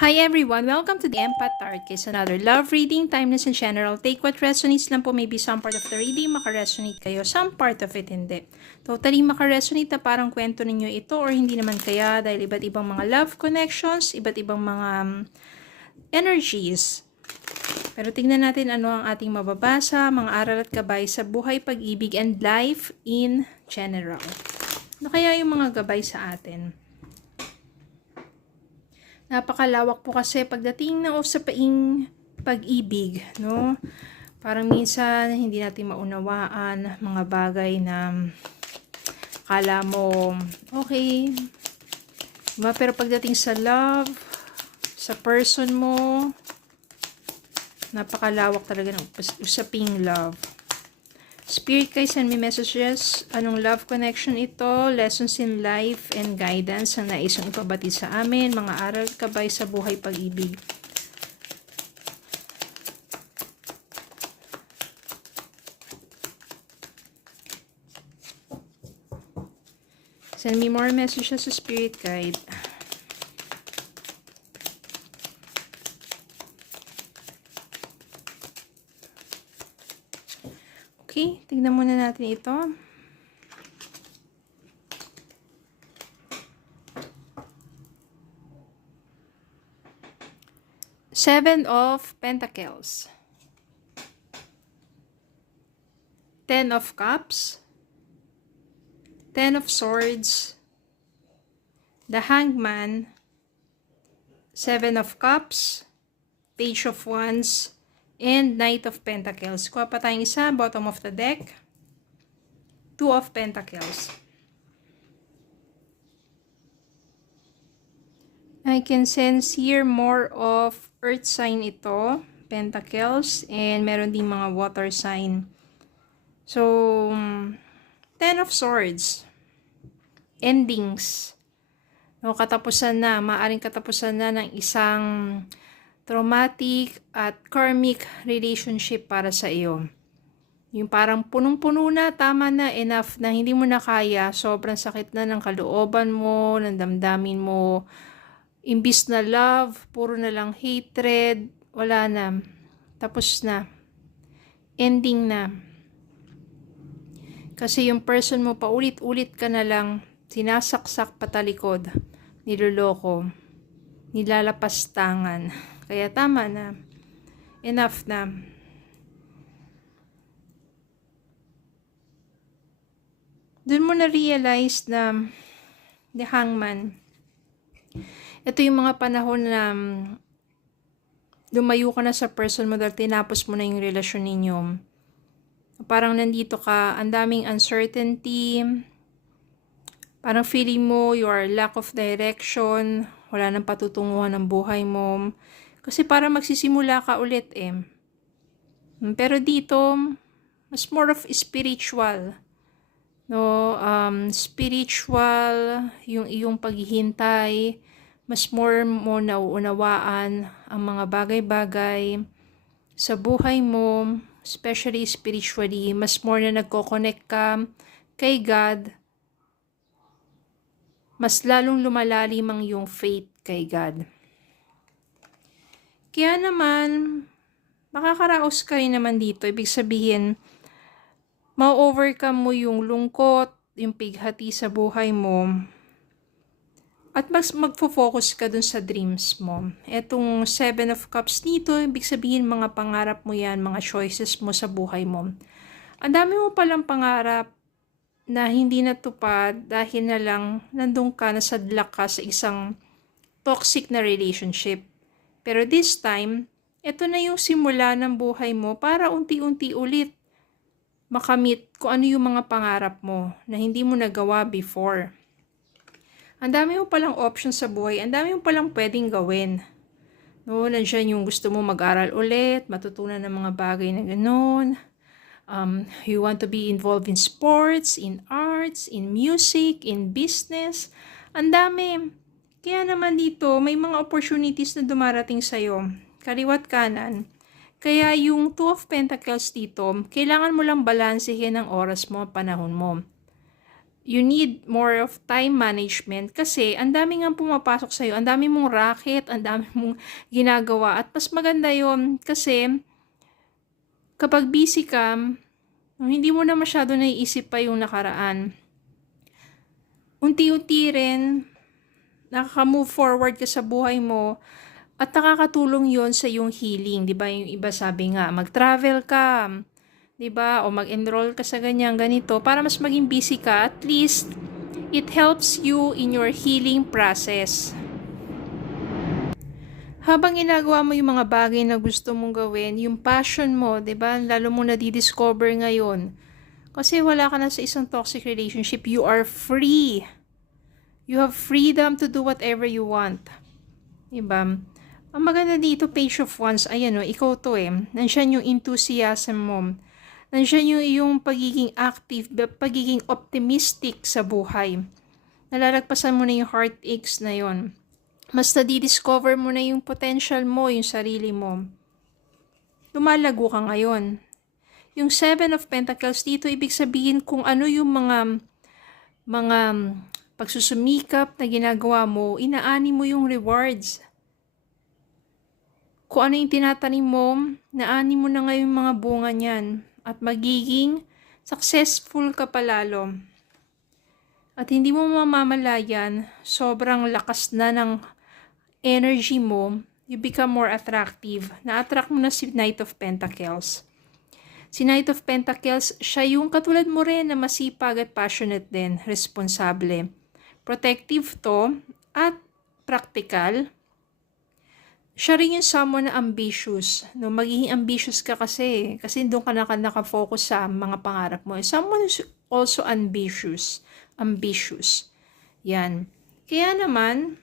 Hi everyone! Welcome to the Empath Tarot Case, another love reading, timeless and general. Take what resonates lang po, maybe some part of the reading makaresonate kayo, some part of it hindi. Totally makaresonate na parang kwento ninyo ito or hindi naman kaya dahil iba't ibang mga love connections, iba't ibang mga energies. Pero tingnan natin ano ang ating mababasa, mga aral at gabay sa buhay, pag-ibig, and life in general. Ano kaya yung mga gabay sa atin? Napakalawak po kasi pagdating ng usapaing pag-ibig, no? Parang minsan hindi natin maunawaan mga bagay na akala mo okay, diba? Pero pagdating sa love, sa person mo, napakalawak talaga ng usaping love. Spirit guys, send me messages. Anong love connection ito? Lessons in life and guidance ang naisang ipabati sa amin. Mga aral kabay sa buhay pag-ibig. Send me more messages sa spirit guide. Okay, tignan muna natin ito. Seven of Pentacles. Ten of Cups. Ten of Swords. The Hangman. Seven of Cups. Page of Wands. And Knight of Pentacles. Kuha pa tayong isa, bottom of the deck. Two of Pentacles. I can sense here more of earth sign ito, Pentacles, and meron din mga water sign. So, Ten of Swords. Endings. No, katapusan na, maaring katapusan na ng isang traumatic at karmic relationship para sa iyo. Yung parang punong-puno na, tama na, enough na, hindi mo na kaya, sobrang sakit na ng kalooban mo, ng damdamin mo, imbis na love, puro na lang hatred, wala na, tapos na, ending na. Kasi yung person mo, paulit-ulit ka na lang, sinasaksak patalikod, niloloko, nilalapastangan. Kaya tama na. Enough na. Doon mo na-realize na the Hangman. Ito yung mga panahon na lumayo ka na sa person mo dahil tinapos mo na yung relasyon ninyo. Parang nandito ka, ang daming uncertainty. Parang feeling mo your lack of direction. Wala nang patutunguhan ng buhay mo. Kasi para magsisimula ka ulit eh. Pero dito, mas more of spiritual. No, spiritual, yung iyong paghihintay, mas more mo nauunawaan ang mga bagay-bagay sa buhay mo, especially spiritually, mas more na nagko-connect ka kay God, mas lalong lumalalim ang iyong faith kay God. Kaya naman, makakaraos ka rin naman dito. Ibig sabihin, ma-overcome mo yung lungkot, yung pighati sa buhay mo, at mas magfo-focus ka dun sa dreams mo. Etong Seven of Cups dito, ibig sabihin mga pangarap mo yan, mga choices mo sa buhay mo. Ang dami mo palang pangarap na hindi natupad dahil na lang nandun ka, nasadlak ka sa isang toxic na relationship. Pero this time, ito na yung simula ng buhay mo para unti-unti ulit makamit kung ano yung mga pangarap mo na hindi mo nagawa before. Ang dami mo palang options sa buhay, ang dami mo palang pwedeng gawin. No, nandiyan yung gusto mo mag-aral ulit, matutunan ng mga bagay na gano'n. You want to be involved in sports, in arts, in music, in business. Ang dami. Kaya naman dito, may mga opportunities na dumarating sa'yo. Kaliwat kanan. Kaya yung Two of Pentacles dito, kailangan mo lang balansehin ang oras mo, panahon mo. you need more of time management kasi ang dami nga pumapasok sa'yo, ang dami mong racket, ang dami mong ginagawa. At mas maganda yon kasi kapag busy ka, hindi mo na masyado naiisip pa yung nakaraan. Unti-unti rin, nakaka-move forward ka sa buhay mo at nakakatulong yon sa yung healing. Diba yung iba sabi nga, mag-travel ka, diba? O mag-enroll ka sa ganito para mas maging busy ka. At least, it helps you in your healing process. Habang ginagawa mo yung mga bagay na gusto mong gawin, yung passion mo, diba? Lalo mo na-discover ngayon. Kasi wala ka na sa isang toxic relationship, you are free. You have freedom to do whatever you want. Diba? Ang maganda dito, Page of Wands, ayan o, ikaw to Nandiyan yung enthusiasm mo. Nandiyan yung iyong pagiging active, pagiging optimistic sa buhay. Nalalagpasan mo na yung heartaches na yon. Mas na-discover mo na yung potential mo, yung sarili mo. Lumalago ka ngayon. Yung 7 of Pentacles dito, ibig sabihin kung ano yung mga pagsusumikap na ginagawa mo, inaani mo yung rewards. Kung ano yung tinatanim mo, naani mo na ngayon mga bunga niyan. At magiging successful ka palalo. At hindi mo mamamalayan, sobrang lakas na ng energy mo, you become more attractive. Na-attract mo na si Knight of Pentacles. Si Knight of Pentacles, siya yung katulad mo rin na masipag at passionate din, responsable. Protective to at practical. Siya rin yung someone na ambitious. No, magiging ambitious ka kasi doon ka nakafocus sa mga pangarap mo. Someone who's also ambitious. Ambitious. Yan. Kaya naman,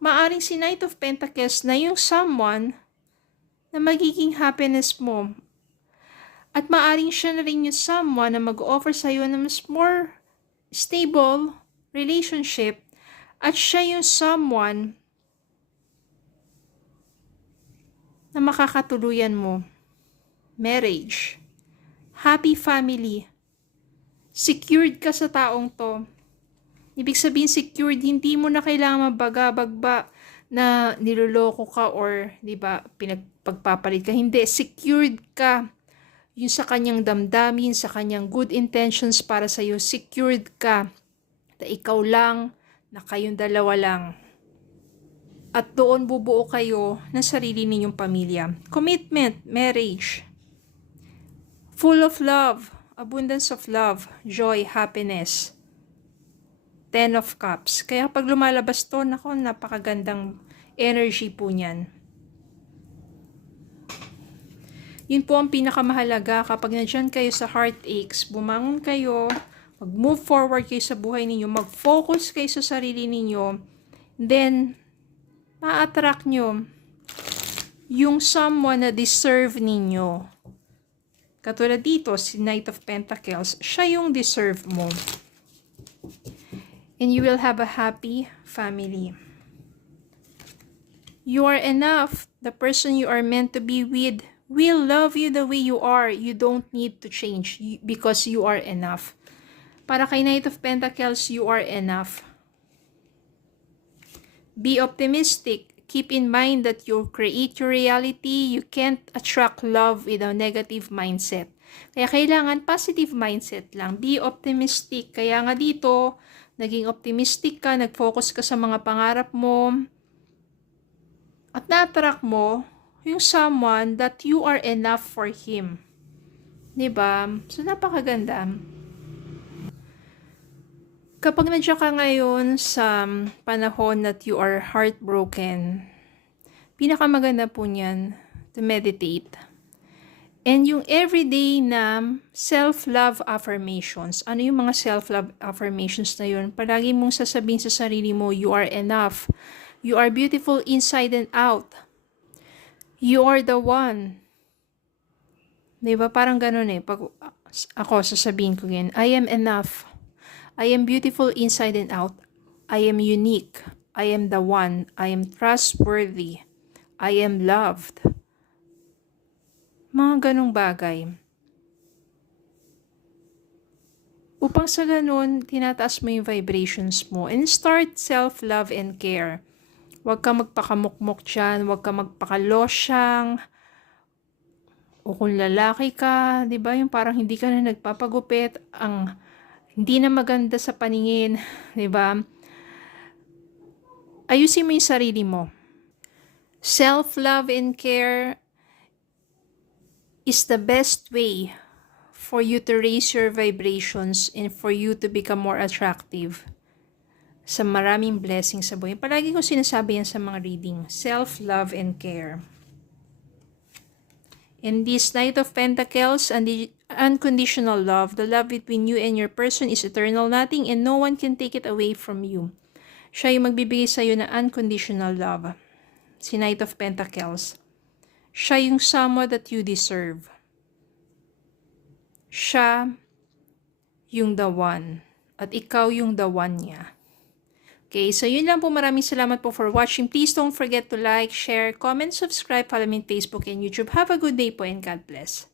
maaring si Knight of Pentacles na yung someone na magiging happiness mo. At maaring siya na rin yung someone na mag-offer sa'yo na mas more stable relationship. At siya yung someone na makakatuluyan mo. Marriage. Happy family. Secured ka sa taong to. Ibig sabihin secured, hindi mo na kailangan mabaga-bagba na niloloko ka or, di ba, pagpapalit ka. Hindi, secured ka. Yung sa kanyang damdamin, sa kanyang good intentions para sa'yo, secured ka. Na ikaw lang, na kayong dalawa lang. At doon bubuo kayo ng sarili ninyong pamilya. Commitment, marriage. Full of love, abundance of love, joy, happiness. 10 of Cups. Kaya pag lumalabas to, nako, napakagandang energy po niyan. Yun po ang pinakamahalaga kapag nandyan kayo sa heartaches, bumangon kayo, mag-move forward kayo sa buhay ninyo, mag-focus kayo sa sarili ninyo, then, ma-attract nyo yung someone na deserve ninyo. Katulad dito, si Knight of Pentacles, siya yung deserve mo. And you will have a happy family. You are enough. The person you are meant to be with will love you the way you are. You don't need to change because you are enough. Para kay Knight of Pentacles, you are enough. Be optimistic. Keep in mind that you create your reality. You can't attract love with a negative mindset. Kaya kailangan positive mindset lang. Be optimistic. Kaya nga dito, naging optimistic ka, nag-focus ka sa mga pangarap mo, at na-attract mo yung someone that you are enough for him. Diba? So, napakaganda. Kapag nandiyan ka ngayon sa panahon that you are heartbroken, pinakamaganda po niyan to meditate. And yung everyday na self-love affirmations. Ano yung mga self-love affirmations na yun? Palagi mong sasabihin sa sarili mo, you are enough. You are beautiful inside and out. You are the one. Diba? Parang ganun Pag ako sasabihin ko yan, I am enough. I am beautiful inside and out. I am unique. I am the one. I am trustworthy. I am loved. Mga ganong bagay. Upang sa ganun, tinataas mo yung vibrations mo. And start self-love and care. Huwag kang magpakamukmok dyan, huwag kang magpakalosyang, o kung lalaki ka, di ba, yung parang hindi ka na nagpapagupit, ang hindi na maganda sa paningin, di ba? Ayusin mo yung sarili mo. Self-love and care is the best way for you to raise your vibrations and for you to become more attractive sa maraming blessings sa buhay. Palagi ko sinasabi yan sa mga reading. Self-love and care. In this Knight of Pentacles and the unconditional love, the love between you and your person is eternal, nothing and no one can take it away from you. Siya yung magbibigay sa iyo ng unconditional love. Si Knight of Pentacles. Siya yung someone that you deserve. Siya yung the one. At ikaw yung the one niya. Okay, so yun lang po. Maraming salamat po for watching. Please don't forget to like, share, comment, subscribe, follow me on Facebook and YouTube. Have a good day po and God bless.